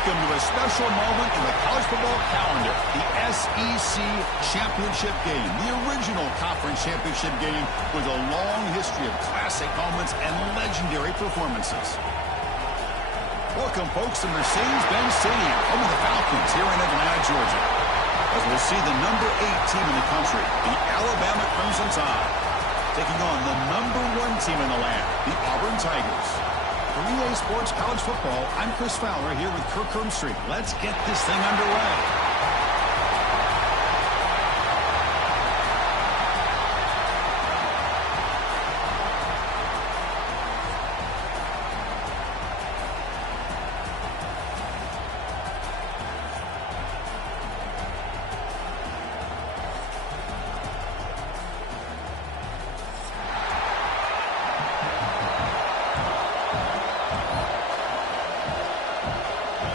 Welcome to a special moment in the college football calendar, the SEC Championship Game, the original conference championship game with a long history of classic moments and legendary performances. Welcome, folks, to Mercedes-Benz Stadium, home of the Falcons here in Atlanta, Georgia, as we'll see the number 8 team in the country, the Alabama Crimson Tide, taking on the number 1 team in the land, the Auburn Tigers. For EA Sports College Football, I'm Chris Fowler here with Kirk Herbstreit. Let's get this thing underway.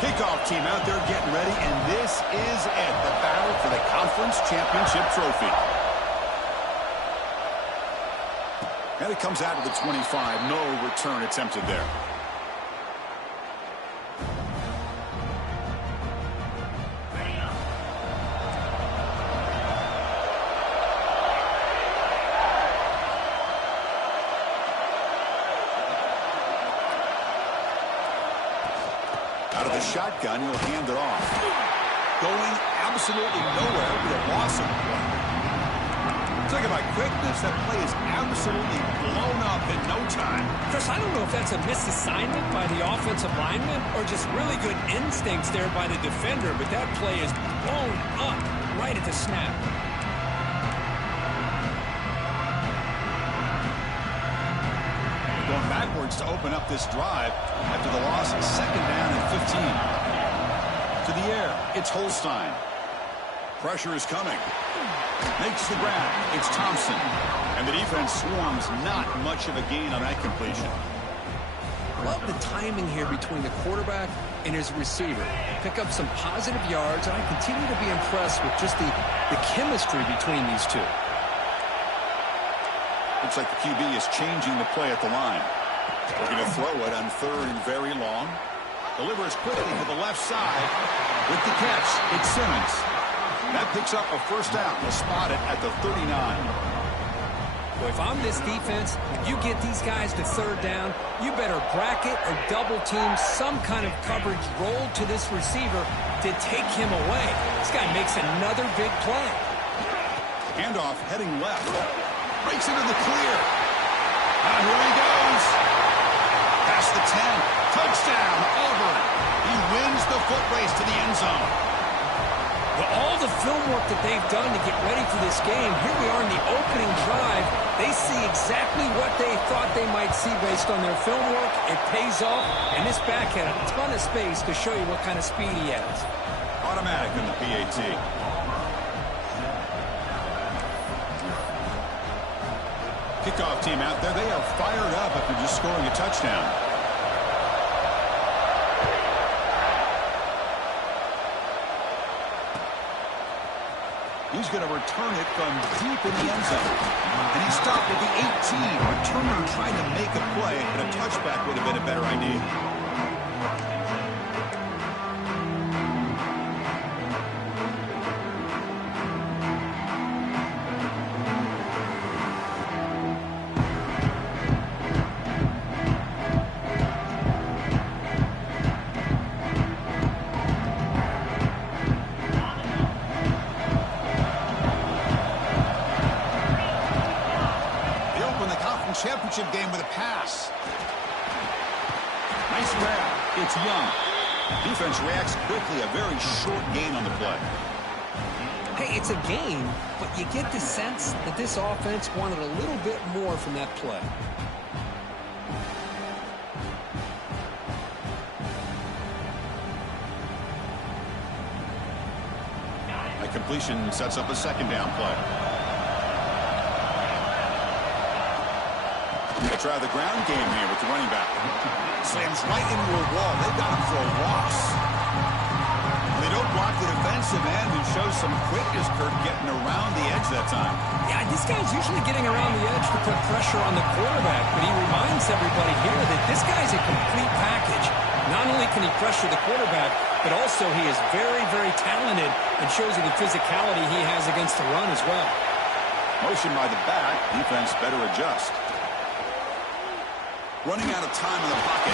Kickoff team out there getting ready, and this is it, the battle for the conference championship trophy. And it comes out of the 25. No return attempted there. Out of the shotgun, he'll hand it off. Going absolutely nowhere with a loss of play. Talking about quickness, that play is absolutely blown up in no time. Chris, I don't know if that's a misassignment by the offensive lineman or just really good instincts there by the defender, but that play is blown up right at the snap. Going backwards to open up this drive after the loss, second down and 15. To the air, it's Holstein. Pressure is coming. Makes the grab. It's Thompson. And the defense swarms, not much of a gain on that completion. Love the timing here between the quarterback and his receiver. Pick up some positive yards, and I continue to be impressed with just the chemistry between these two. Looks like the QB is changing the play at the line. We're going to throw it on third and very long. Delivers quickly to the left side. With the catch, it's Simmons. That picks up a first down. We'll spot it at the 39. Well, if I'm this defense, if you get these guys to third down, you better bracket or double team some kind of coverage roll to this receiver to take him away. This guy makes another big play. Handoff heading left. Breaks into the clear. And here he goes. Past the 10. Touchdown, Auburn. He wins the foot race to the end zone. Well, all the film work that they've done to get ready for this game, here we are in the opening drive. They see exactly what they thought they might see based on their film work. It pays off, and this back had a ton of space to show you what kind of speed he has. Automatic in the PAT. Kickoff team out there, they are fired up after just scoring a touchdown. He's going to return it from deep in the end zone. And he stopped at the 18. Returner trying to make a play, but a touchback would have been a better idea. Championship game with a pass. Nice grab. It's Young. Defense reacts quickly. A very short gain on the play. Hey, it's a game, but you get the sense that this offense wanted a little bit more from that play. A completion sets up a second down play. They try the ground game here with the running back. Slams right into a wall. They've got him for a loss. They don't block the defensive end and show some quickness, Kirk, getting around the edge that time. Yeah, this guy's usually getting around the edge to put pressure on the quarterback, but he reminds everybody here that this guy's a complete package. Not only can he pressure the quarterback, but also he is very, very talented and shows you the physicality he has against the run as well. Motion by the back. Defense better adjust. Running out of time in the pocket.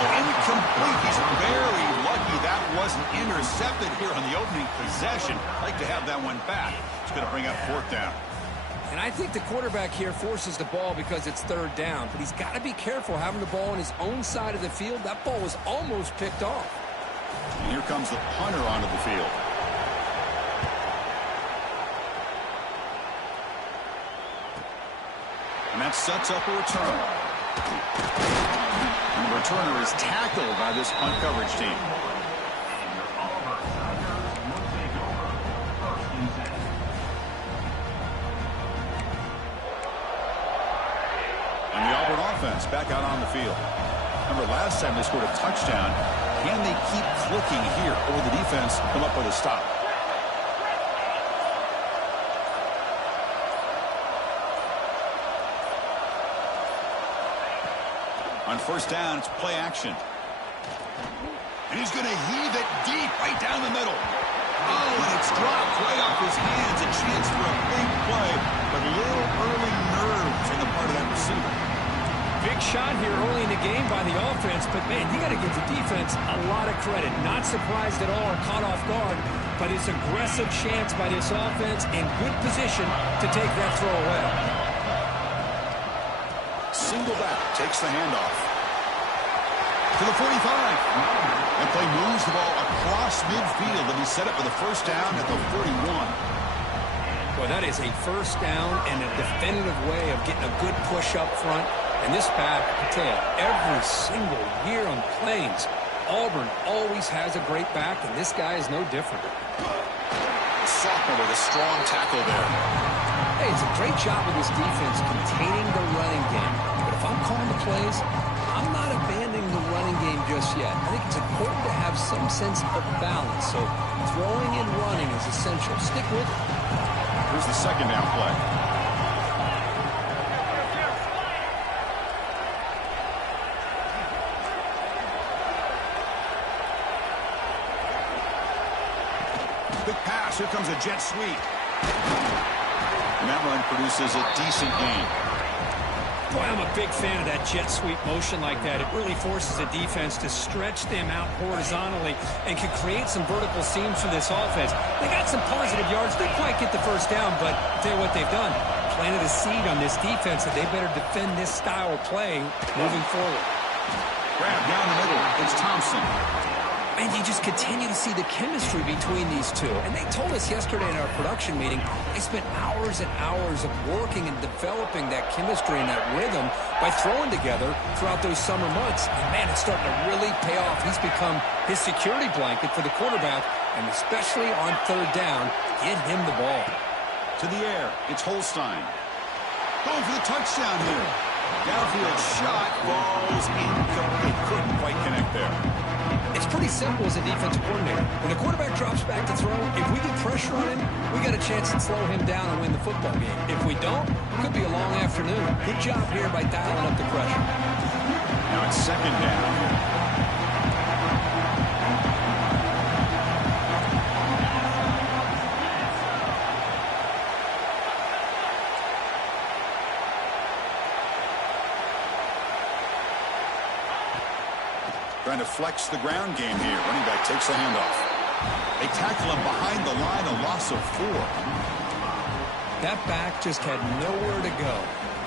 Oh, incomplete. He's very lucky that wasn't intercepted here on the opening possession. Like to have that one back. It's going to bring up 4th down. And I think the quarterback here forces the ball because it's 3rd down. But he's got to be careful having the ball on his own side of the field. That ball was almost picked off. And here comes the punter onto the field. And that sets up a return. And the returner is tackled by this punt coverage team. And the Auburn offense back out on the field. Remember, last time they scored a touchdown. Can they keep clicking here, or will the defense come up with a stop? On 1st down, it's play action. And he's going to heave it deep right down the middle. Oh, and it's dropped right off his hands. A chance for a big play, but a little early nerves on the part of that receiver. Big shot here early in the game by the offense, but, man, you got to give the defense a lot of credit. Not surprised at all or caught off guard, but it's aggressive chance by this offense in good position to take that throw away. Single back, takes the handoff. To the 45. That play moves the ball across midfield, and he set up for the 1st down at the 41. Well, that is a 1st down and a definitive way of getting a good push up front. And this back, I tell you, every single year on Plains, Auburn always has a great back, and this guy is no different. Sophomore with a strong tackle there. Hey, it's a great job with this defense containing the running game. But if I'm calling the plays, I'm not abandoning the running game just yet. I think it's important to have some sense of balance. So throwing and running is essential. Stick with it. Here's the 2nd down play. Quick pass. Here comes a jet sweep. And that run produces a decent gain. Boy, I'm a big fan of that jet sweep motion like that. It really forces the defense to stretch them out horizontally and can create some vertical seams for this offense. They got some positive yards. Didn't quite get the 1st down, but I'll tell you what they've done. Planted a seed on this defense that they better defend this style of play moving forward. Grab down the middle. It's Thompson. And you just continue to see the chemistry between these two. And they told us yesterday in our production meeting, they spent hours and hours of working and developing that chemistry and that rhythm by throwing together throughout those summer months. And, man, it's starting to really pay off. He's become his security blanket for the quarterback, and especially on 3rd down, get him the ball. To the air, it's Holstein. Going for the touchdown here. Downfield shot, falls incomplete. Couldn't quite connect there. It's pretty simple as a defensive coordinator. When the quarterback drops back to throw, if we get pressure on him, we got a chance to slow him down and win the football game. If we don't, it could be a long afternoon. Good job here by dialing up the pressure. Now it's 2nd down. Trying to flex the ground game here. Running back takes the handoff. They tackle him behind the line, a loss of 4. That back just had nowhere to go.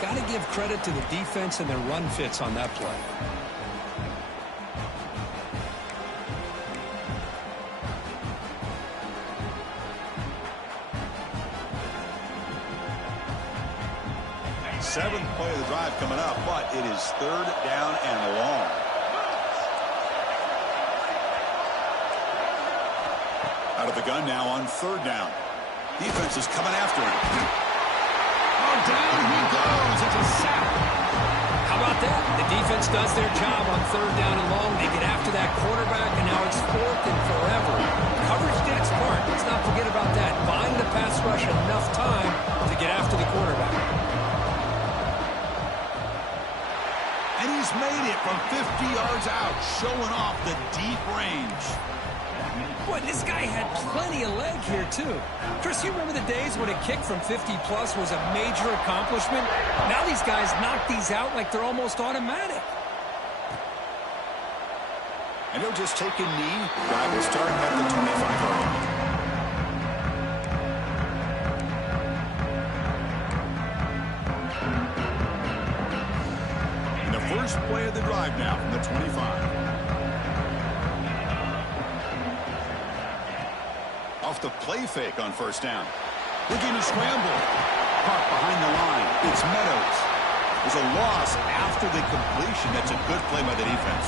Got to give credit to the defense and their run fits on that play. Seventh play of the drive coming up, but it is 3rd down and long. Out of the gun now on 3rd down. Defense is coming after him. Oh, down he goes. It's a sack. How about that? The defense does their job on 3rd down and long. They get after that quarterback, and now it's 4th and forever. Coverage did its part. Let's not forget about that. Buying the pass rush enough time to get after the quarterback. And he's made it from 50 yards out, showing off the deep range. Boy, this guy had plenty of leg here, too. Chris, you remember the days when a kick from 50-plus was a major accomplishment? Now these guys knock these out like they're almost automatic. And he'll just take a knee. Drive will start at the 25-yard line. And the first play of the drive now from the 25. Off the play fake on first down. Looking to scramble. Caught behind the line. It's Meadows. There's a loss after the completion. That's a good play by the defense.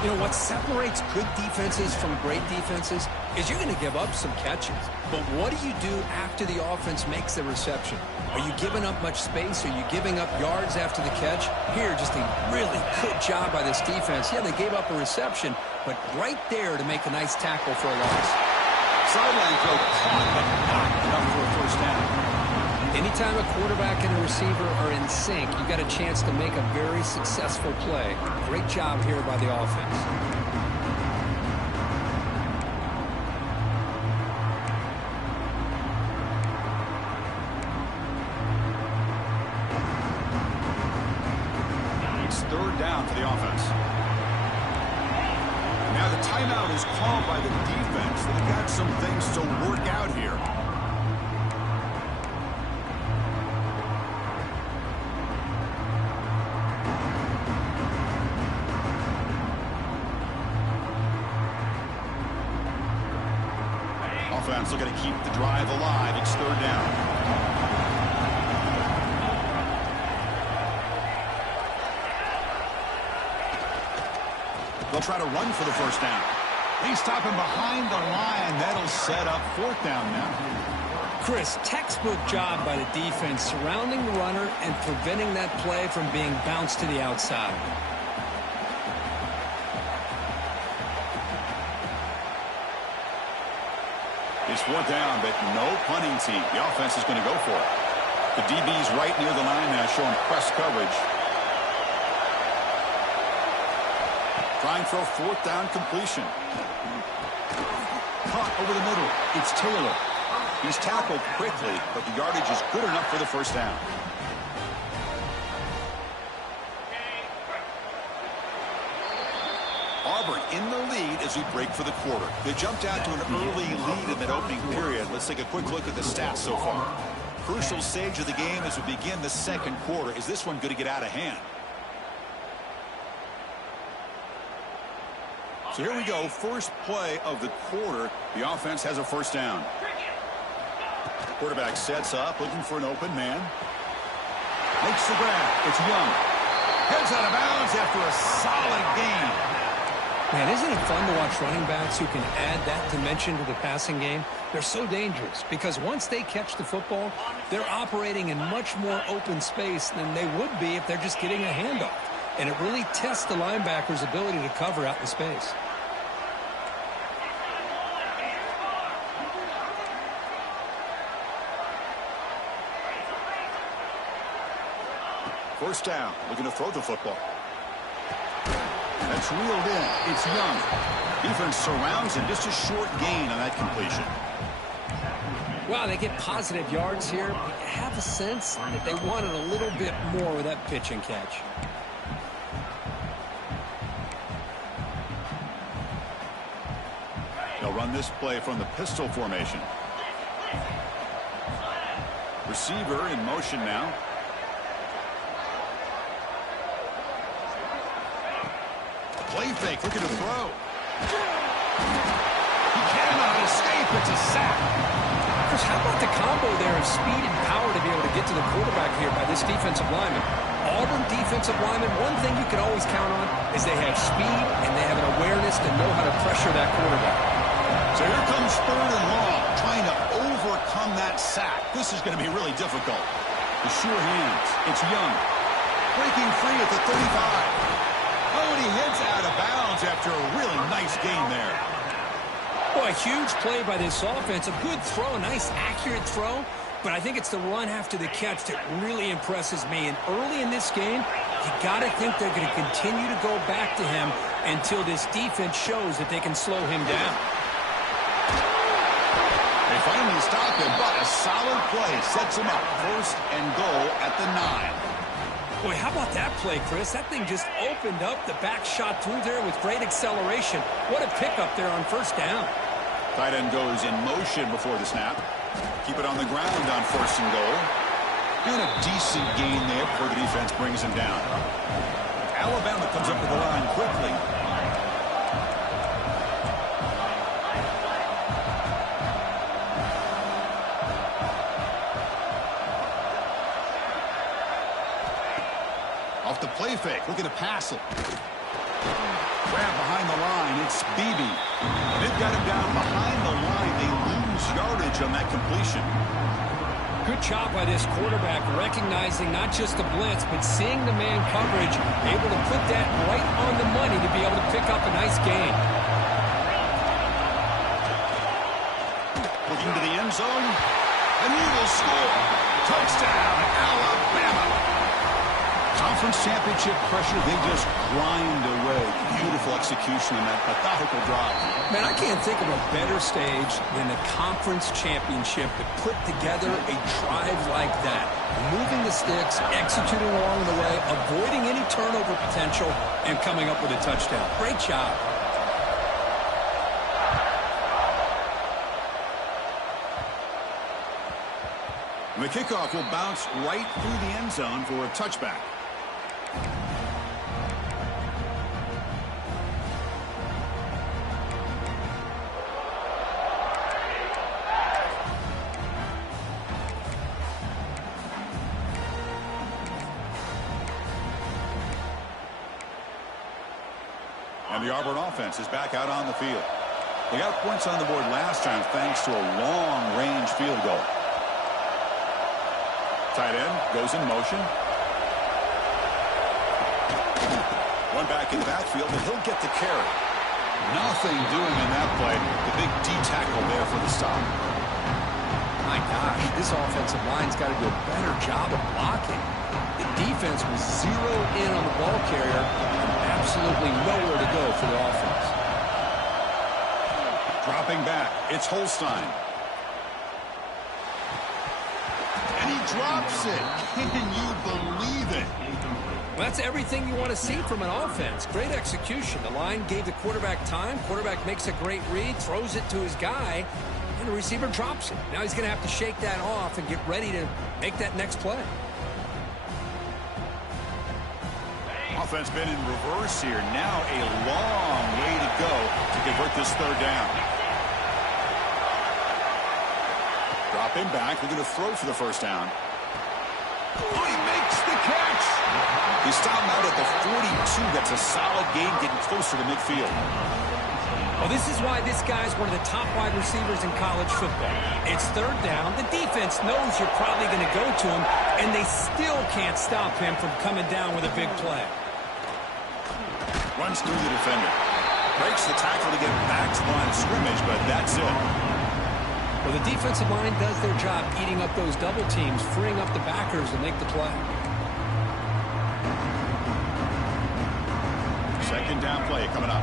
You know, what separates good defenses from great defenses is you're going to give up some catches. But what do you do after the offense makes the reception? Are you giving up much space? Are you giving up yards after the catch? Here, just a really good job by this defense. Yeah, they gave up a reception, but right there to make a nice tackle for a loss. Sideline throw caught, but not enough for a first down. Anytime a quarterback and a receiver are in sync, you got a chance to make a very successful play. Great job here by the offense. It's third down for the offense. Now the timeout is called by the defense. They've got some things to work out here. Offense looking to keep the drive alive. It's third down. They'll try to run for the first down. They stop him behind the line. That'll set up fourth down now. Chris, textbook job by the defense surrounding the runner and preventing that play from being bounced to the outside. It's fourth down, but no punting team. The offense is going to go for it. The DB's right near the line now, showing press coverage. Trying for a fourth down completion. Caught over the middle. It's Taylor. He's tackled quickly, but the yardage is good enough for the first down. Auburn in the lead as we break for the quarter. They jumped out to an early lead in that opening period. Let's take a quick look at the stats so far. Crucial stage of the game as we begin the second quarter. Is this one going to get out of hand? So here we go. First play of the quarter. The offense has a first down. Quarterback sets up, looking for an open man. Makes the grab. It's Young. Heads out of bounds after a solid gain. Man, isn't it fun to watch running backs who can add that dimension to the passing game? They're so dangerous because once they catch the football, they're operating in much more open space than they would be if they're just getting a handoff. And it really tests the linebacker's ability to cover out in space. First down, looking to throw the football. That's reeled in. It's Young. Defense surrounds him. Just a short gain on that completion. Wow, they get positive yards here. But you have a sense that they wanted a little bit more with that pitch and catch. They'll run this play from the pistol formation. Receiver in motion now. Play fake, looking to throw. He cannot escape. It's a sack. Chris, how about the combo there of speed and power to be able to get to the quarterback here by this defensive lineman? Auburn defensive lineman, one thing you can always count on is they have speed and they have an awareness to know how to pressure that quarterback. So here comes third and long, trying to overcome that sack. This is going to be really difficult. The sure hands. It's Young. Breaking free at the 35. Oh, and he heads out of bounds after a really nice gain there. Boy, a huge play by this offense. A good throw, a nice accurate throw. But I think it's the run after the catch that really impresses me. And early in this game, You got to think they're going to continue to go back to him until this defense shows that they can slow him down. They finally stop him, but a solid play sets him up. First and goal at the 9. Boy, how about that play, Chris? That thing just opened up. The back shot through there with great acceleration. What a pickup there on first down. Tight end goes in motion before the snap. Keep it on the ground on first and goal. Doing a decent gain there before the defense brings him down. Alabama comes up to the line quickly. Off the play fake, looking to pass it. Grab behind the line, it's Beebe. They've got him down behind the line. They lose yardage on that completion. Good job by this quarterback recognizing not just the blitz, but seeing the man coverage, able to put that right on the money to be able to pick up a nice gain. Looking to the end zone, and he will score. Touchdown, Alabama. Conference championship pressure, they just grind away. Beautiful execution in that methodical drive. Man, I can't think of a better stage than the conference championship to put together a drive like that. Moving the sticks, executing along the way, avoiding any turnover potential, and coming up with a touchdown. Great job. The kickoff will bounce right through the end zone for a touchback. And the Auburn offense is back out on the field. They got points on the board last time thanks to a long-range field goal. Tight end goes in motion. One back in the backfield, but he'll get the carry. Nothing doing in that play. The big D tackle there for the stop. My gosh, this offensive line's got to do a better job of blocking. The defense was zeroed in on the ball carrier. Absolutely nowhere to go for the offense. Dropping back, it's Holstein. And he drops it. Can you believe it? Well, that's everything you want to see from an offense. Great execution. The line gave the quarterback time. Quarterback makes a great read, throws it to his guy, and the receiver drops it. Now he's going to have to shake that off and get ready to make that next play. Offense been in reverse here. Now a long way to go to convert this third down. Dropping back. We're going to throw for the first down. Oh, he makes the catch. He stopped out at the 42. That's a solid gain, getting closer to midfield. Well, this is why this guy's one of the top wide receivers in college football. It's third down. The defense knows you're probably going to go to him, and they still can't stop him from coming down with a big play. Runs through the defender. Breaks the tackle to get back to the line of scrimmage, but that's it. Well, the defensive line does their job eating up those double teams, freeing up the backers to make the play. Second down play coming up.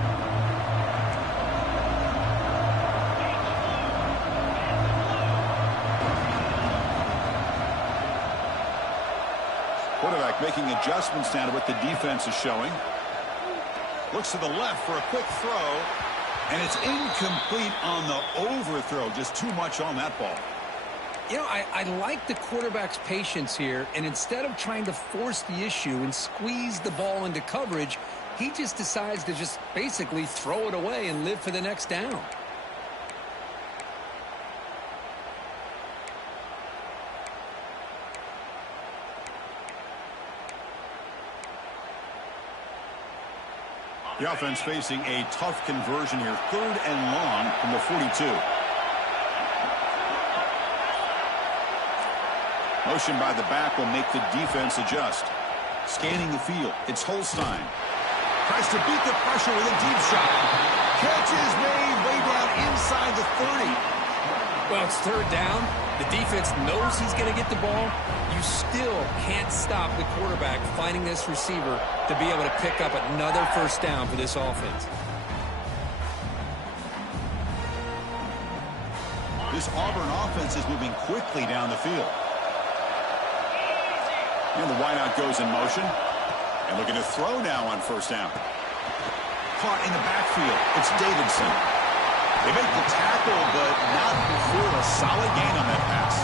Quarterback making adjustments now to what the defense is showing. Looks to the left for a quick throw, and it's incomplete on the overthrow. Just too much on that ball. You know, I like the quarterback's patience here, and instead of trying to force the issue and squeeze the ball into coverage, he just decides to just basically throw it away and live for the next down. The offense facing a tough conversion here. Third and long from the 42. Motion by the back will make the defense adjust. Scanning the field. It's Holstein. Tries to beat the pressure with a deep shot. Catch is made way down inside the 30. Well, it's third down. The defense knows he's going to get the ball. You still can't stop the quarterback finding this receiver to be able to pick up another first down for this offense. This Auburn offense is moving quickly down the field. And the wideout goes in motion. And looking to throw now on first down. Caught in the backfield. It's Davidson. They make the tackle, but not before a solid gain on that pass.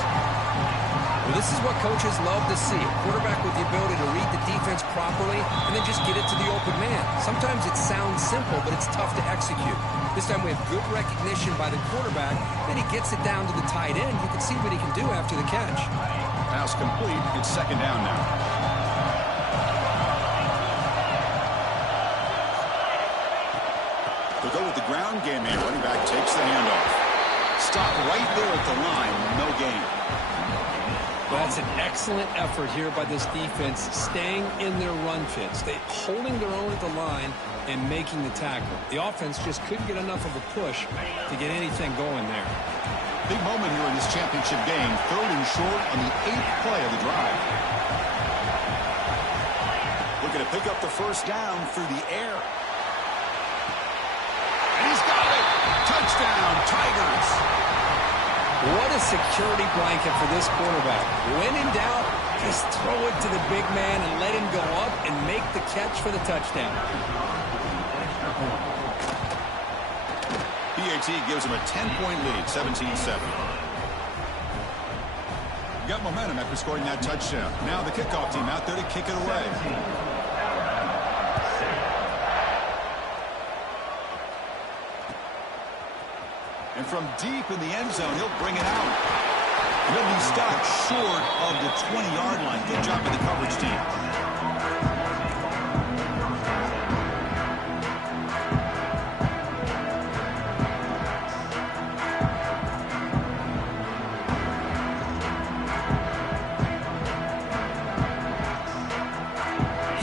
Well, this is what coaches love to see. A quarterback with the ability to read the defense properly and then just get it to the open man. Sometimes it sounds simple, but it's tough to execute. This time we have good recognition by the quarterback. Then he gets it down to the tight end. You can see what he can do after the catch. Pass complete. It's second down now. They'll go with the ground game here. Running back takes the handoff. Stop right there at the line. No gain. Well, that's an excellent effort here by this defense, staying in their run fits. They're holding their own at the line and making the tackle. The offense just couldn't get enough of a push to get anything going there. Big moment here in this championship game. 3rd and short on the 8th play of the drive. Looking to pick up the first down through the air. And he's got it. Touchdown, Tigers. What a security blanket for this quarterback. When in doubt, just throw it to the big man and let him go up and make the catch for the touchdown. PAT gives him a 10-point lead, 17-7. Got momentum after scoring that touchdown. Now the kickoff team out there to kick it away. And from deep in the end zone, he'll bring it out. He'll be stopped short of the 20-yard line. Good job by the coverage team.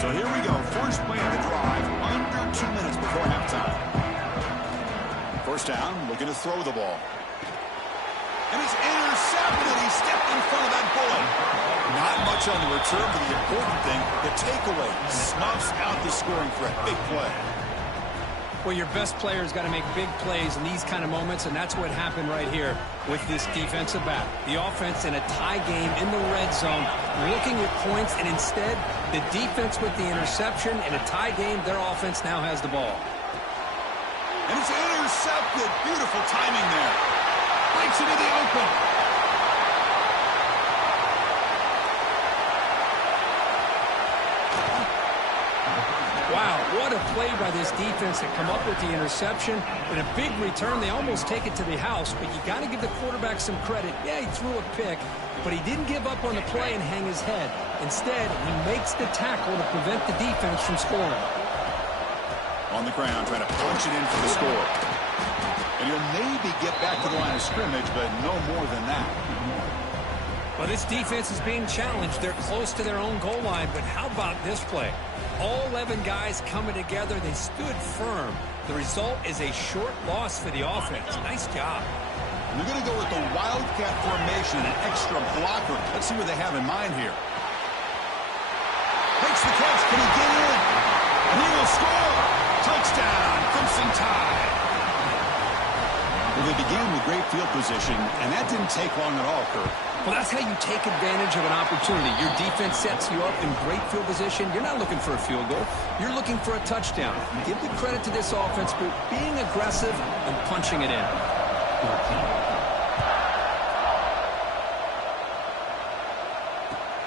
So here we go. First play of the drive, under 2 minutes before halftime. First down, looking to throw the ball. And it's intercepted. He stepped in front of that bullet. Not much on the return, but the important thing, the takeaway, snuffs out the scoring threat. Big play. Well, your best player's got to make big plays in these kind of moments, and that's what happened right here with this defensive back. The offense in a tie game in the red zone, looking at points, and instead, the defense with the interception. In a tie game, their offense now has the ball. And it's intercepted. Beautiful timing there. Breaks into the open. Wow, what a play by this defense to come up with the interception. In a big return, they almost take it to the house, but you got to give the quarterback some credit. Yeah, he threw a pick, but he didn't give up on the play and hang his head. Instead, he makes the tackle to prevent the defense from scoring. On the ground, trying to punch it in for the score. And he'll maybe get back to the line of scrimmage, but no more than that. Well, this defense is being challenged. They're close to their own goal line, but how about this play? All 11 guys coming together. They stood firm. The result is a short loss for the offense. Nice job. They're going to go with the Wildcat formation, an extra blocker. Let's see what they have in mind here. Makes the catch. Can he get in? And he will score. Touchdown, Crimson Tide. Well, they began with great field position, and that didn't take long at all, Kirk. Well, that's how you take advantage of an opportunity. Your defense sets you up in great field position. You're not looking for a field goal. You're looking for a touchdown. Give the credit to this offense for being aggressive and punching it in.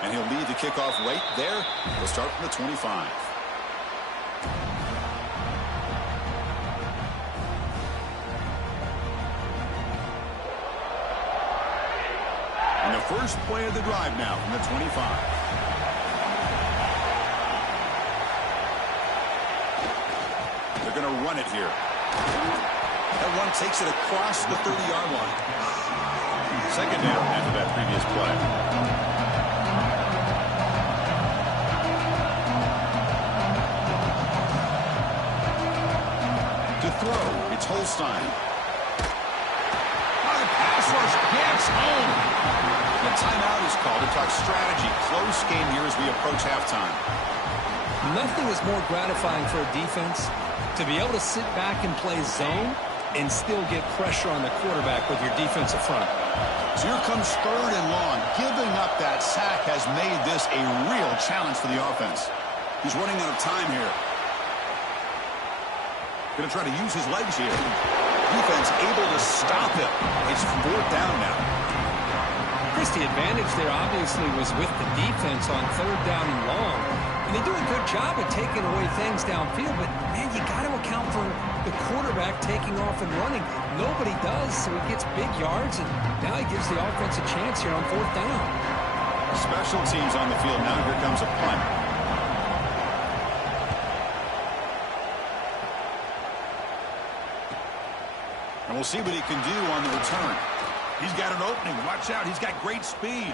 And he'll lead the kickoff right there. We'll start from the 25. And the first play of the drive now from the 25. They're going to run it here. That run takes it across the 30-yard line. Second down after that previous play. To throw, it's Holstein. Oh, the pass rush gets home. call to talk strategy. Close game here as we approach halftime. Nothing is more gratifying for a defense to be able to sit back and play zone and still get pressure on the quarterback with your defensive front. So here comes 3rd and long. Giving up that sack has made this a real challenge for the offense. He's running out of time here. Going to try to use his legs here. Defense able to stop him. It's 4th down now. Chris, the advantage there obviously was with the defense on 3rd down and long. And they do a good job of taking away things downfield, but, man, you got to account for the quarterback taking off and running. Nobody does, so he gets big yards, and now he gives the offense a chance here on 4th down. Special teams on the field now. Here comes a punt. And we'll see what he can do on the return. He's got an opening. Watch out. He's got great speed.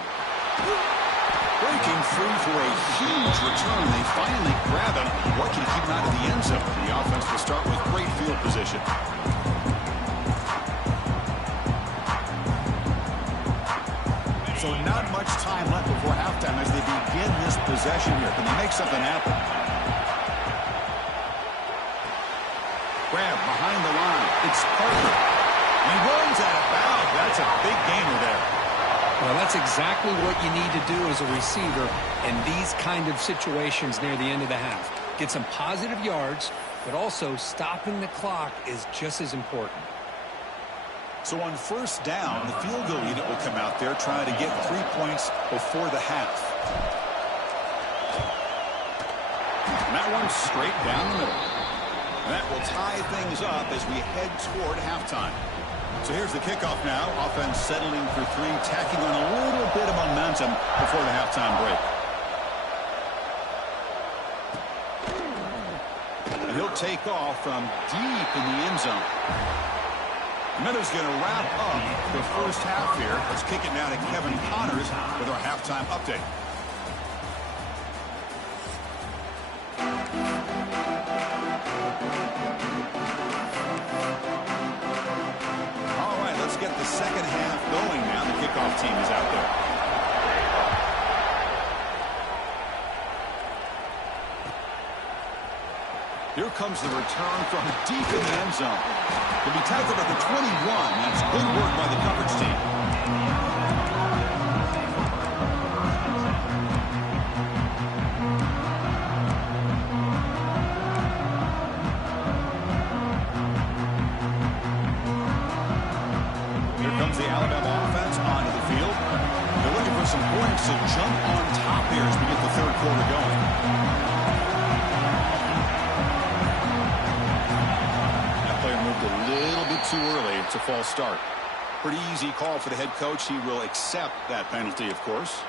Breaking free for a huge return. They finally grab him. Lucky to keep him out of the end zone. The offense will start with great field position. So not much time left before halftime as they begin this possession here. Can they make something happen? Grab behind the line. It's Parker. He runs out of bounds. That's a big gainer there. Well, that's exactly what you need to do as a receiver in these kind of situations near the end of the half. Get some positive yards, but also stopping the clock is just as important. So on 1st down, the field goal unit will come out there trying to get 3 points before the half. And that one's straight down the middle. And that will tie things up as we head toward halftime. So here's the kickoff now. Offense settling for 3, tacking on a little bit of momentum before the halftime break. And he'll take off from deep in the end zone. Miller's going to wrap up the first half here. Let's kick it now to Kevin Connors with our halftime update. Get the second half going now. The kickoff team is out there. Here comes the return from deep in the end zone. He'll be tackled at the 21. That's good work by the coverage team. The Alabama offense onto the field. They're looking for some points to jump on top here as we get the 3rd quarter going. That player moved a little bit too early. It's a false start. Pretty easy call for the head coach. He will accept that penalty, of course.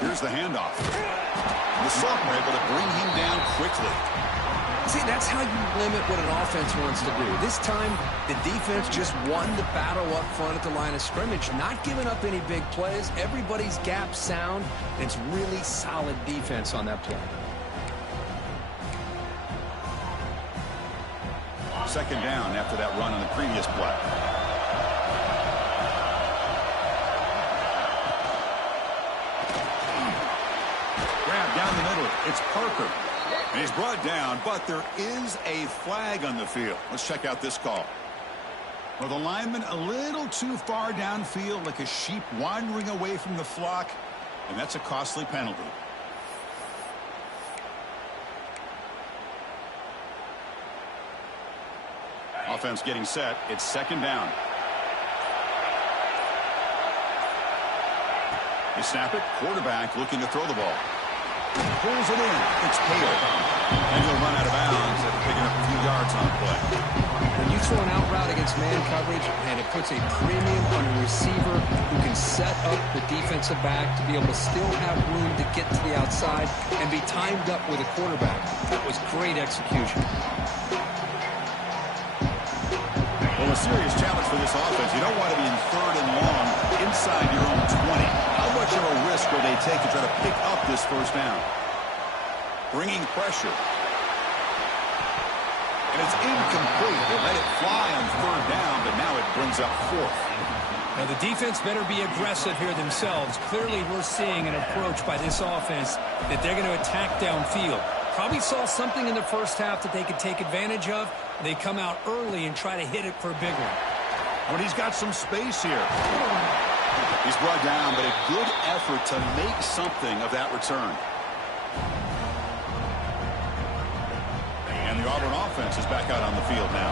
Here's the handoff. The sophomore able to bring him down quickly. See, that's how you limit what an offense wants to do. This time, the defense just won the battle up front at the line of scrimmage, not giving up any big plays. Everybody's gap sound. It's really solid defense on that play. 2nd down after that run on the previous play. Down the middle, it's Parker. And he's brought down, but there is a flag on the field. Let's check out this call. Well, the lineman a little too far downfield, like a sheep wandering away from the flock, and that's a costly penalty. Offense getting set. It's 2nd down. They snap it. Quarterback looking to throw the ball. Pulls it in. It's Hale. And he'll run out of bounds after picking up a few yards on the play. When you throw an out route against man coverage, and it puts a premium on a receiver who can set up the defensive back to be able to still have room to get to the outside and be timed up with a quarterback. That was great execution. Well, a serious challenge for this offense. You don't want to be in third and long inside your own 20. How much of a risk will they take to try to pick up this first down? Bringing pressure. And it's incomplete. They let it fly on third down, but now it brings up fourth. Now, the defense better be aggressive here themselves. Clearly, we're seeing an approach by this offense that they're going to attack downfield. Probably saw something in the first half that they could take advantage of. They come out early and try to hit it for a big one. But he's got some space here. He's brought down, but a good effort to make something of that return. And the Auburn offense is back out on the field now.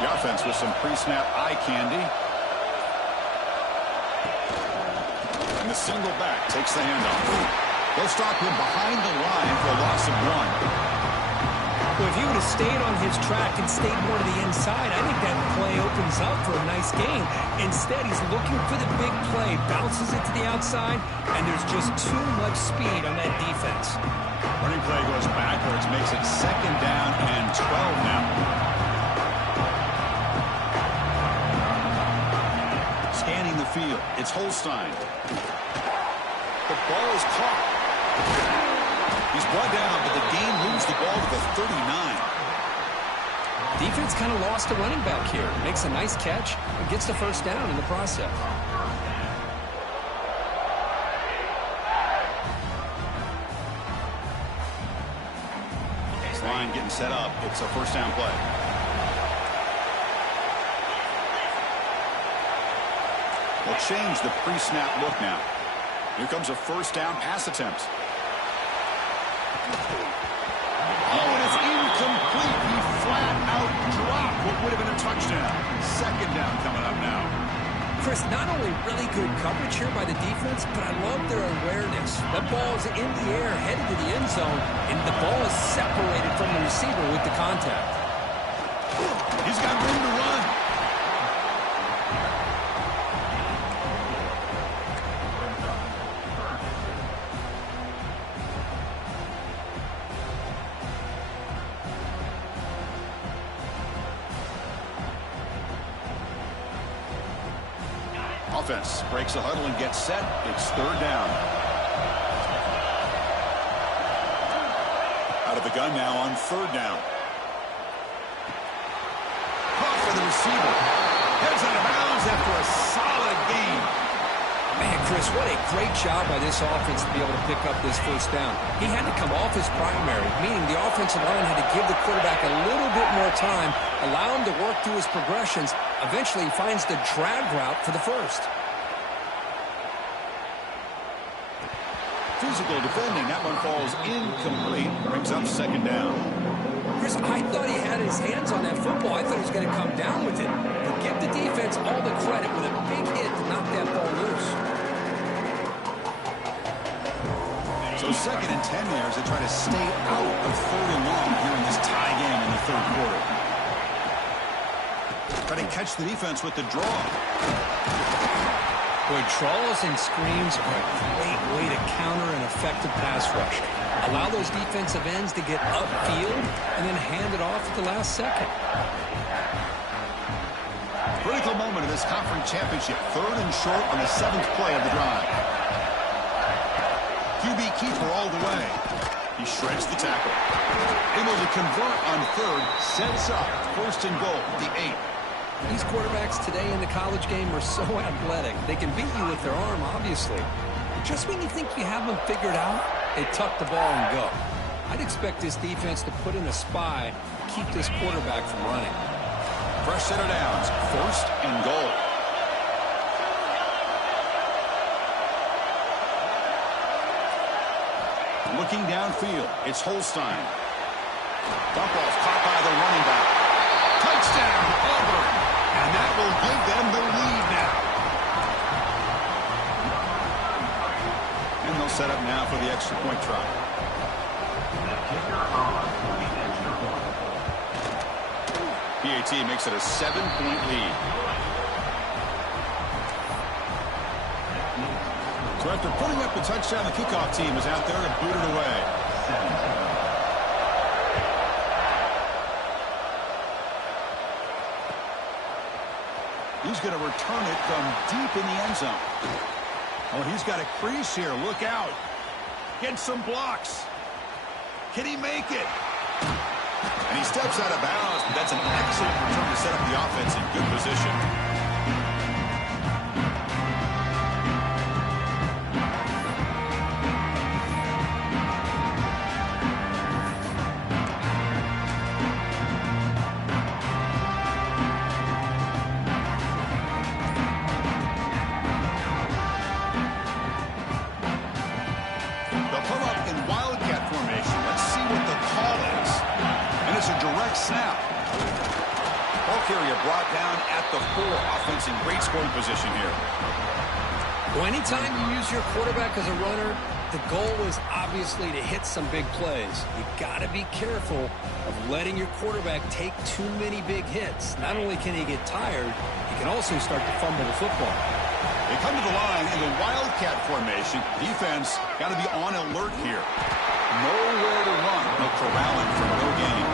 The offense with some pre-snap eye candy. And the single back takes the handoff. They'll stop him behind the line for a loss of 1. Well, if he would have stayed on his track and stayed more to the inside, I think that play opens up for a nice gain. Instead, he's looking for the big play, bounces it to the outside, and there's just too much speed on that defense. Running play goes backwards, makes it second down and 12 now. Scanning the field, it's Holstein. The ball is caught. He's brought down, but the game moves the ball to the 39. Defense kind of lost a running back here. Makes a nice catch and gets the first down in the process. This line getting set up. It's a first down play. They'll change the pre-snap look now. Here comes a first down pass attempt. Oh, and it's incomplete. He flat out dropped what would have been a touchdown. Second down coming up now. Chris, not only really good coverage here by the defense, but I love their awareness. The ball is in the air, headed to the end zone, and the ball is separated from the receiver with the contact. He's got room to run. Offense breaks a huddle and gets set. It's third down. Out of the gun now on third down. Caught for the receiver. Heads out of bounds after a solid game. Man, Chris, what a great job by this offense to be able to pick up this first down. He had to come off his primary, meaning the offensive line had to give the quarterback a little bit more time, allow him to work through his progressions. Eventually, he finds the drag route for the first. Physical defending. That one falls incomplete. Brings up second down. Chris, I thought he had his hands on that football. I thought he was going to come down with it. But give the defense all the credit with a big hit to knock that ball loose. So second and 10 here as they try to stay out of third and long here in this tie game in the third quarter. Try to catch the defense with the draw. Boy, draws and screens are a great way to counter an effective pass rush. Allow those defensive ends to get upfield and then hand it off at the last second. Critical moment of this conference championship. Third and short on the 7th play of the drive. QB keeper all the way. He shreds the tackle. Able to convert on third. Sets up first and goal, the 8. These quarterbacks today in the college game are so athletic. They can beat you with their arm, obviously. But just when you think you have them figured out, they tuck the ball and go. I'd expect this defense to put in a spy, keep this quarterback from running. Fresh set of downs, first and goal. Looking downfield, it's Holstein. Dump off caught by the running back. Touchdown, Auburn. And that will give them the lead now. And they'll set up now for the extra point try. PAT makes it a 7-point lead. So after putting up the touchdown, the kickoff team is out there to boot it away. He's going to return it from deep in the end zone. Oh, he's got a crease here. Look out. Get some blocks. Can he make it? And he steps out of bounds, but that's an excellent return to set up the offense in good position. Snap. Ball carrier brought down at the 4. Offense in great scoring position here. Well, anytime you use your quarterback as a runner, the goal is obviously to hit some big plays. You've got to be careful of letting your quarterback take too many big hits. Not only can he get tired, he can also start to fumble the football. They come to the line in the Wildcat formation. Defense got to be on alert here. Nowhere to run. No corralling for no gain.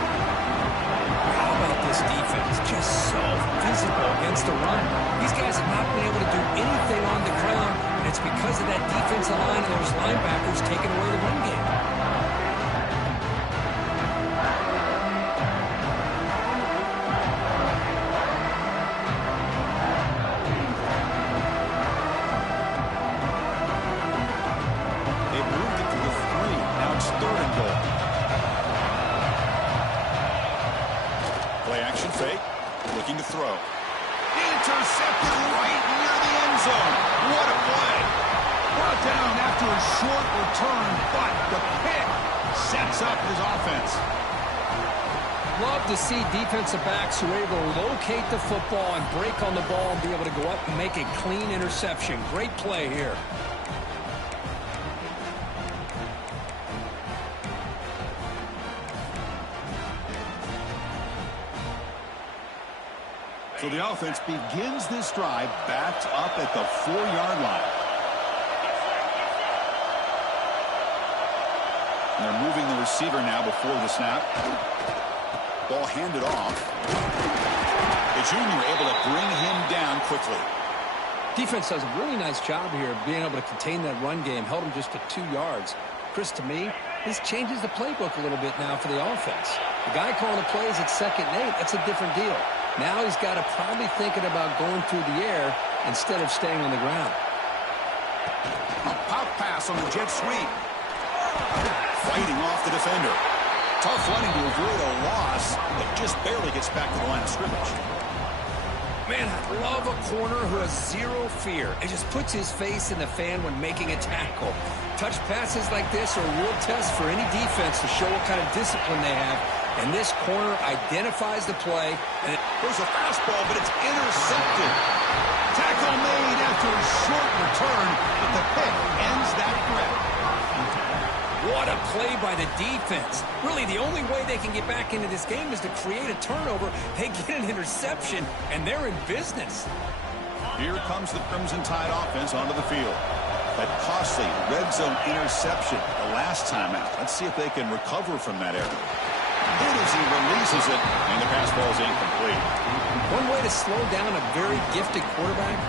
How about this defense? Just so physical against the run. These guys have not been able to do anything on the ground, and it's because of that defensive line and those linebackers taking away the run game. They've moved it to the 3. Now it's 3rd and goal. Play action fake. Looking to throw. Intercepted right near the end zone. What a play. Brought down after a short return, but the pick sets up his offense. Love to see defensive backs who are able to locate the football and break on the ball and be able to go up and make a clean interception. Great play here. So the offense begins this drive backed up at the 4-yard line. And they're moving the receiver now before the snap. Ball handed off. The junior able to bring him down quickly. Defense does a really nice job here of being able to contain that run game. Held him just to 2 yards. Chris, to me, this changes the playbook a little bit now for the offense. The guy calling the plays at 2nd and 8, that's a different deal. Now he's got to probably thinking about going through the air instead of staying on the ground. A pop pass on the jet sweep. Fighting off the defender. Tough running to avoid a loss, but just barely gets back to the line of scrimmage. Man, I love a corner who has zero fear and just puts his face in the fan when making a tackle. Touch passes like this are a real test for any defense to show what kind of discipline they have. And this corner identifies the play. And there's a fastball, but it's intercepted. Tackle made after a short return, but the pick ends that threat. What a play by the defense. Really, the only way they can get back into this game is to create a turnover. They get an interception, and they're in business. Here comes the Crimson Tide offense onto the field. That costly red zone interception the last time out. Let's see if they can recover from that error. Good as he releases it, and the pass ball is incomplete. One way to slow down a very gifted quarterback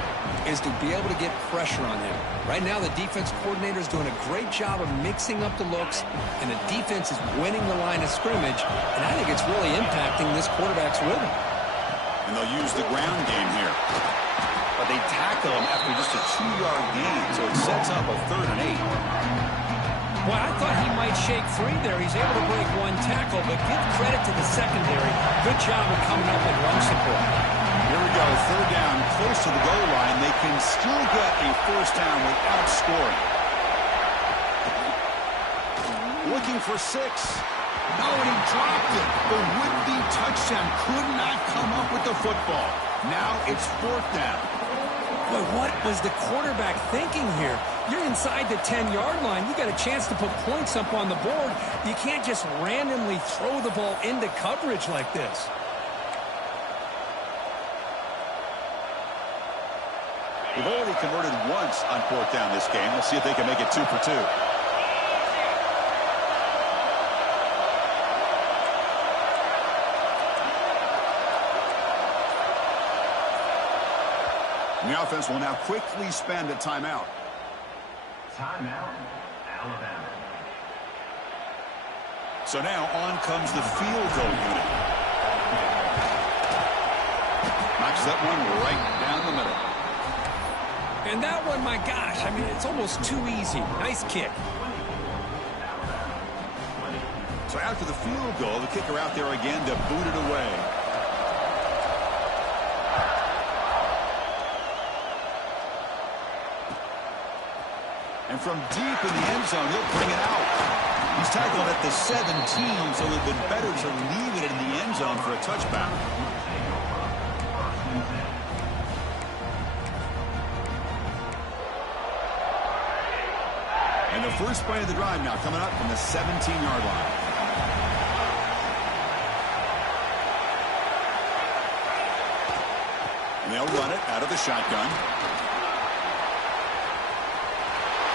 is to be able to get pressure on him. Right now, the defense coordinator is doing a great job of mixing up the looks, and the defense is winning the line of scrimmage, and I think it's really impacting this quarterback's rhythm. And they'll use the ground game here. But they tackle him after just a 2-yard gain, so it sets up a 3rd and 8. Well, I thought he might shake free there. He's able to break one tackle, but give credit to the secondary. Good job of coming up with run support. Here we go, 3rd down, close to the goal line. They can still get a 1st down without scoring. Looking for 6. No, and he dropped it. The would-be touchdown could not come up with the football. Now it's 4th down. But what was the quarterback thinking here? You're inside the 10-yard line. You got a chance to put points up on the board. You can't just randomly throw the ball into coverage like this. They've already converted once on 4th down this game. Let's see if they can make it 2 for 2. And the offense will now quickly spend a timeout. Timeout, Alabama. So now on comes the field goal unit. Knocks that one right down the middle. And that one, my gosh, I mean, it's almost too easy. Nice kick. So after the field goal, the kicker out there again to boot it away. And from deep in the end zone, he'll bring it out. He's tackled at the 17, so it would have been better to leave it in the end zone for a touchback. And the first play of the drive now coming up from the 17-yard line. And they'll run it out of the shotgun.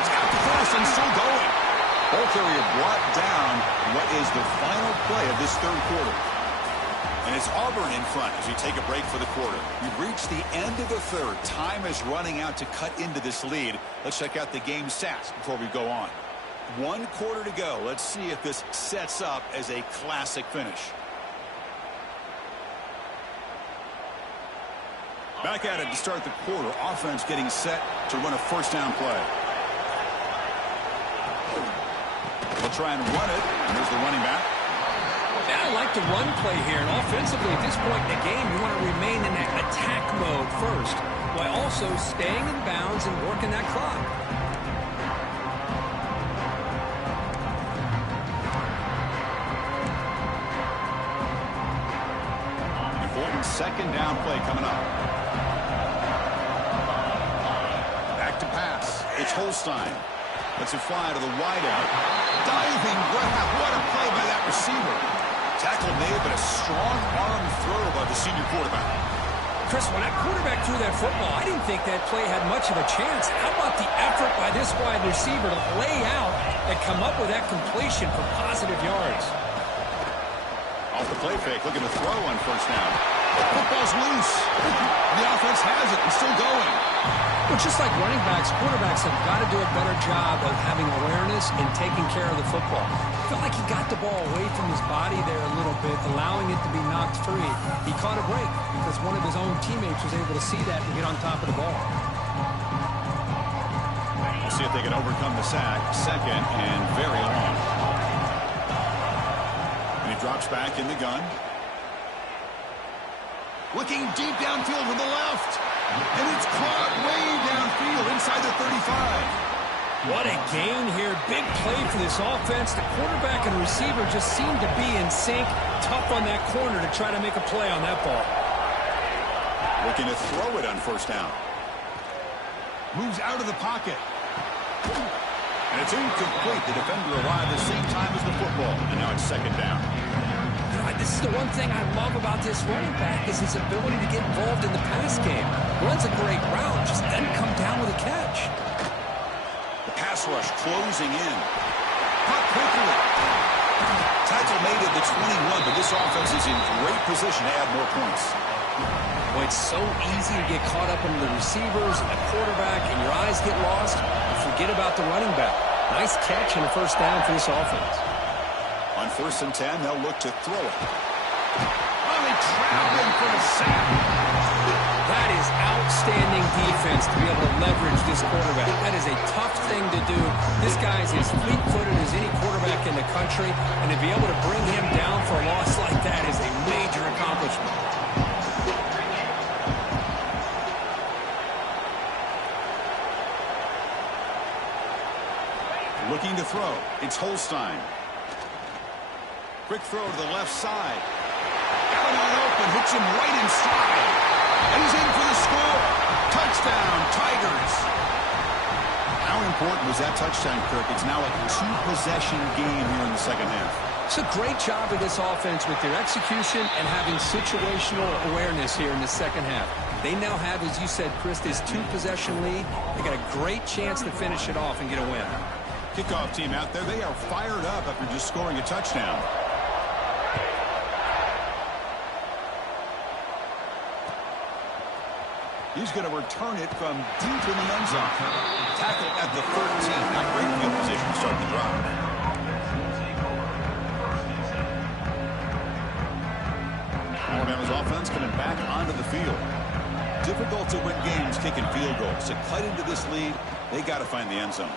He's got the cross and still going. Ball carrier brought down what is the final play of this third quarter. And it's Auburn in front as we take a break for the quarter. We've reached the end of the third. Time is running out to cut into this lead. Let's check out the game stats before we go on. 1 quarter to go. Let's see if this sets up as a classic finish. Back at it to start the quarter. Offense getting set to run a first down play. They'll try and run it, and there's the running back. Yeah, I like the run play here, and offensively at this point in the game, you want to remain in that attack mode first, while also staying in bounds and working that clock. Important second down play coming up. Back to pass. It's Holstein. Lets it fly to the wideout. Diving grab. What a play by that receiver. Tackle made, but a strong arm throw by the senior quarterback. Chris, when that quarterback threw that football, I didn't think that play had much of a chance. How about the effort by this wide receiver to lay out and come up with that completion for positive yards? Off the play fake, looking to throw on first down. Football's loose. The offense has it and still going. Well, just like running backs, quarterbacks have got to do a better job of having awareness and taking care of the football. I felt like he got the ball away from his body there a little bit, allowing it to be knocked free. He caught a break because one of his own teammates was able to see that and get on top of the ball. We'll see if they can overcome the sack. Second and very long. And he drops back in the gun. Looking deep downfield to the left. And it's caught way downfield inside the 35. What a gain here. Big play for this offense. The quarterback and receiver just seem to be in sync. Tough on that corner to try to make a play on that ball. Looking to throw it on first down. Moves out of the pocket. And it's incomplete. The defender arrived at the same time as the football. And now it's second down. This is the one thing I love about this running back is his ability to get involved in the pass game. Runs a great route, just doesn't come down with a catch. The pass rush closing in. Caught quickly. Tackle made at the 21, but this offense is in great position to add more points. Boy, it's so easy to get caught up in the receivers and the quarterback, and your eyes get lost. You forget about the running back. Nice catch and a first down for this offense. On 1st and 10, they'll look to throw it. Oh, they trap him for a sack. That is outstanding defense to be able to leverage this quarterback. That is a tough thing to do. This guy is as fleet-footed as any quarterback in the country, and to be able to bring him down for a loss like that is a major accomplishment. Looking to throw. It's Holstein. Quick throw to the left side. Out on open, hits him right in stride. And he's in for the score. Touchdown, Tigers. How important was that touchdown, Kirk? It's now a 2-possession game here in the second half. It's a great job of this offense with their execution and having situational awareness here in the second half. They now have, as you said, Chris, this 2-possession lead. They got a great chance to finish it off and get a win. Kickoff team out there, they are fired up after just scoring a touchdown. He's going to return it from deep in the end zone. Tackle at the 13. Not great field position to start the drive. Alabama's offense coming back onto the field. Difficult to win games kicking field goals. To cut into this lead, they got to find the end zone.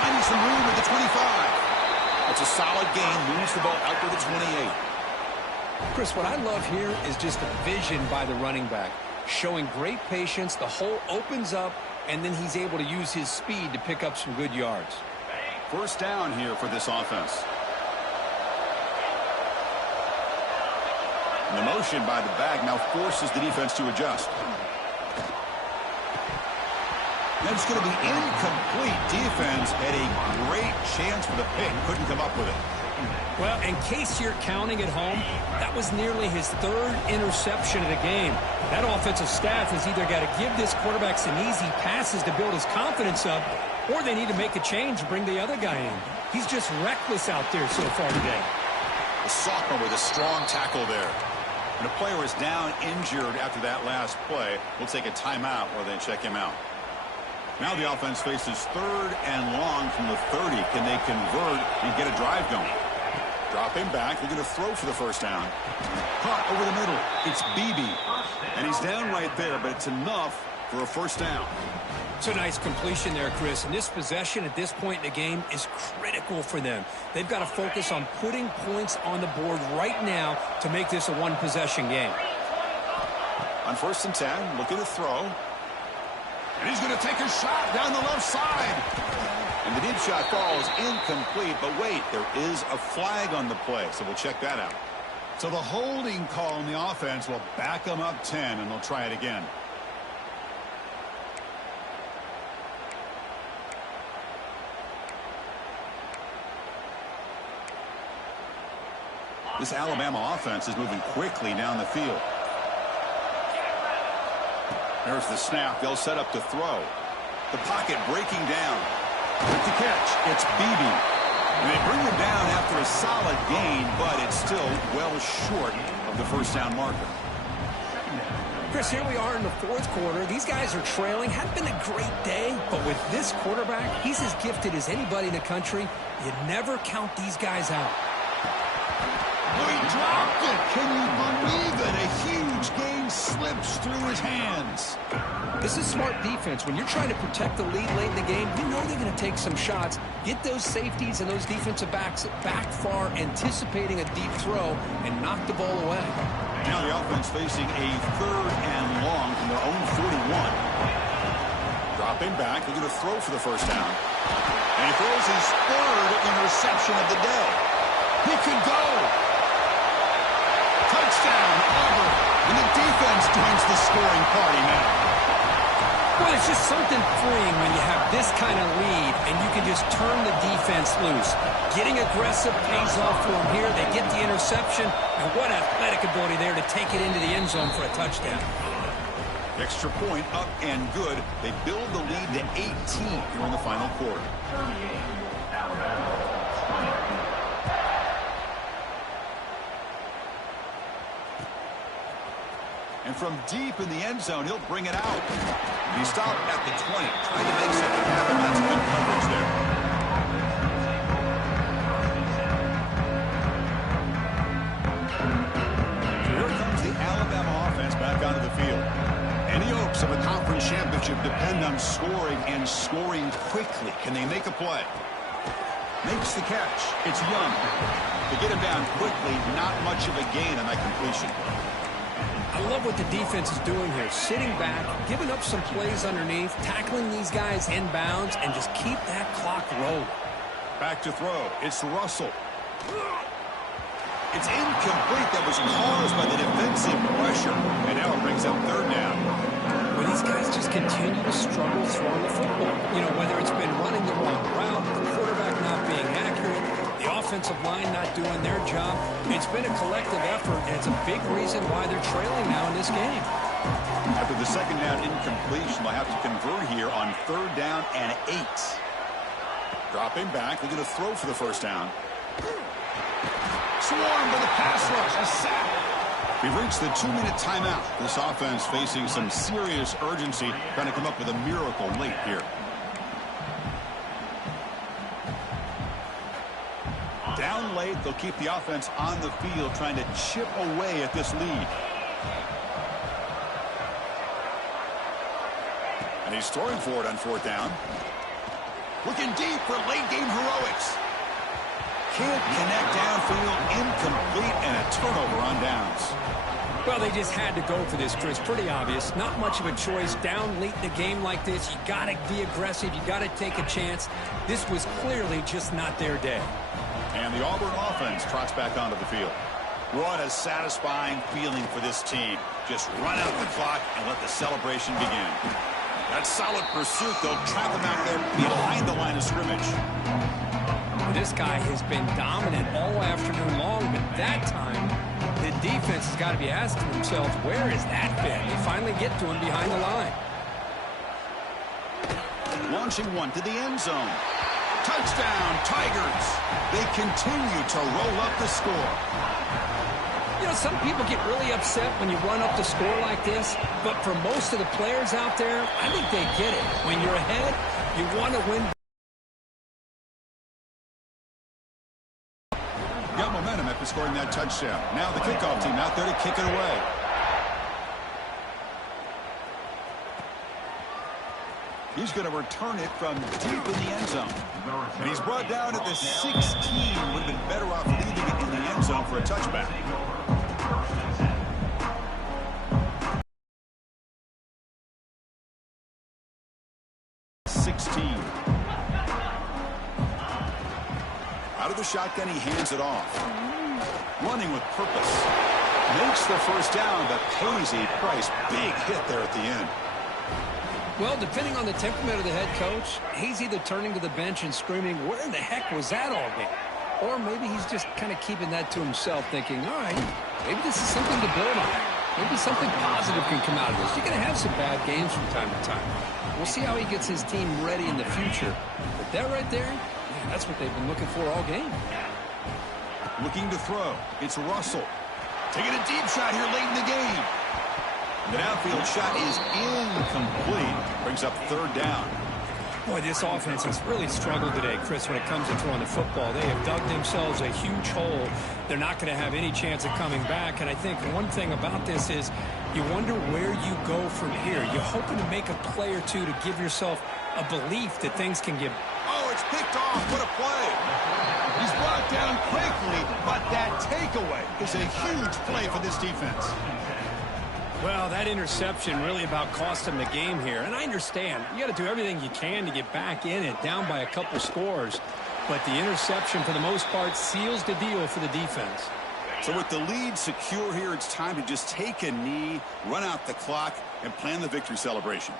Finding some room at the 25. It's a solid gain. Moves the ball out to the 28. Chris, what I love here is just the vision by the running back. Showing great patience. The hole opens up, and then he's able to use his speed to pick up some good yards. First down here for this offense. And the motion by the back now forces the defense to adjust. That's going to be incomplete. Defense had a great chance for the pick. Couldn't come up with it. Well, in case you're counting at home, that was nearly his 3rd interception of the game. That offensive staff has either got to give this quarterback some easy passes to build his confidence up, or they need to make a change and bring the other guy in. He's just reckless out there so far today. The sophomore with a strong tackle there. And a player is down injured after that last play. We'll take a timeout while they check him out. Now the offense faces 3rd and long from the 30. Can they convert and get a drive going? Drop him back. They're going to throw for the first down. Caught over the middle. It's Beebe. And he's down right there, but it's enough for a first down. It's a nice completion there, Chris. And this possession at this point in the game is critical for them. They've got to focus on putting points on the board right now to make this a 1-possession game. On 1st and 10, looking to throw. And he's going to take a shot down the left side. And the deep shot falls incomplete. But wait, there is a flag on the play, so we'll check that out. So the holding call on the offense will back them up 10, and they'll try it again. This Alabama offense is moving quickly down the field. There's the snap. They'll set up to throw. The pocket breaking down. With the catch, it's Beebe. And they bring him down after a solid gain, but it's still well short of the first down marker. Chris, here we are in the 4th quarter. These guys are trailing. Hadn't been a great day, but with this quarterback, he's as gifted as anybody in the country. You never count these guys out. Oh, he dropped it. Can you believe it? A huge gain slips through his hands. This is smart defense. When you're trying to protect the lead late in the game, you know they're going to take some shots. Get those safeties and those defensive backs back far, anticipating a deep throw, and knock the ball away. Now the offense facing a 3rd and long from their own 41. Dropping back. They're going to throw for the first down. And he throws his 3rd interception of the day. He can go. Touchdown, Auburn. And the defense joins the scoring party now. Well, it's just something freeing when you have this kind of lead and you can just turn the defense loose. Getting aggressive pays off for them here. They get the interception, and what athletic ability there to take it into the end zone for a touchdown. Extra point up and good. They build the lead to 18 here in the final quarter. And from deep in the end zone, he'll bring it out. He stopped at the 20, trying to make something happen. That's good coverage there. So here comes the Alabama offense back onto the field. Any hopes of a conference championship depend on scoring and scoring quickly. Can they make a play? Makes the catch. It's Young. To get him down quickly, not much of a gain on that completion. I love what the defense is doing here. Sitting back, giving up some plays underneath, tackling these guys inbounds, and just keep that clock rolling. Back to throw. It's Russell. It's incomplete. That was caused by the defensive pressure. And now it brings up 3rd down. Well, these guys just continue to struggle throwing the football. You know, whether it's been running the wrong route, the quarterback not being accurate, the offensive line not doing their job. It's been a collective effort, and it's a big reason why they're trailing now in this game. After the second down incompletion, they'll have to convert here on 3rd down and 8. Dropping back, they're going to throw for the first down. Swarmed by the pass rush, a sack. We've reached the 2-minute timeout. This offense facing some serious urgency, trying to come up with a miracle late here. Down late, they'll keep the offense on the field, trying to chip away at this lead. And he's throwing for it on 4th down. Looking deep for late-game heroics. Can't connect downfield, incomplete, and a turnover on downs. Well, they just had to go for this, Chris. Pretty obvious. Not much of a choice. Down late in the game like this, you got to be aggressive. You got to take a chance. This was clearly just not their day. And the Auburn offense trots back onto the field. What a satisfying feeling for this team. Just run out the clock and let the celebration begin. That solid pursuit, though, trap them out there behind the line of scrimmage. This guy has been dominant all afternoon long, but that time, the defense has got to be asking themselves, where has that been? They finally get to him behind the line. Launching one to the end zone. Touchdown, Tigers. They continue to roll up the score. You know, some people get really upset when you run up the score like this, but for most of the players out there, I think they get it. When you're ahead, you want to win. Got momentum after scoring that touchdown. Now the kickoff team out there to kick it away. He's going to return it from deep in the end zone. And he's brought down at the 16. Would have been better off leaving it in the end zone for a touchback. Out of the shotgun, he hands it off. Running with purpose. Makes the first down, but pays a price. Big hit there at the end. Well, depending on the temperament of the head coach, he's either turning to the bench and screaming, where in the heck was that all game? Or maybe he's just kind of keeping that to himself, thinking, all right, maybe this is something to build on. Maybe something positive can come out of this. You're going to have some bad games from time to time. We'll see how he gets his team ready in the future. But that right there, man, that's what they've been looking for all game. Looking to throw. It's Russell. Taking a deep shot here late in the game. The downfield shot is incomplete. Brings up 3rd down. Boy, this offense has really struggled today, Chris, when it comes to throwing the football. They have dug themselves a huge hole. They're not going to have any chance of coming back. And I think one thing about this is you wonder where you go from here. You're hoping to make a play or two to give yourself a belief that things can get... Oh, it's picked off. What a play. He's brought down quickly, but that takeaway is a huge play for this defense. Well, that interception really about cost him the game here. And I understand. You got to do everything you can to get back in it, down by a couple scores. But the interception, for the most part, seals the deal for the defense. So with the lead secure here, it's time to just take a knee, run out the clock, and plan the victory celebration.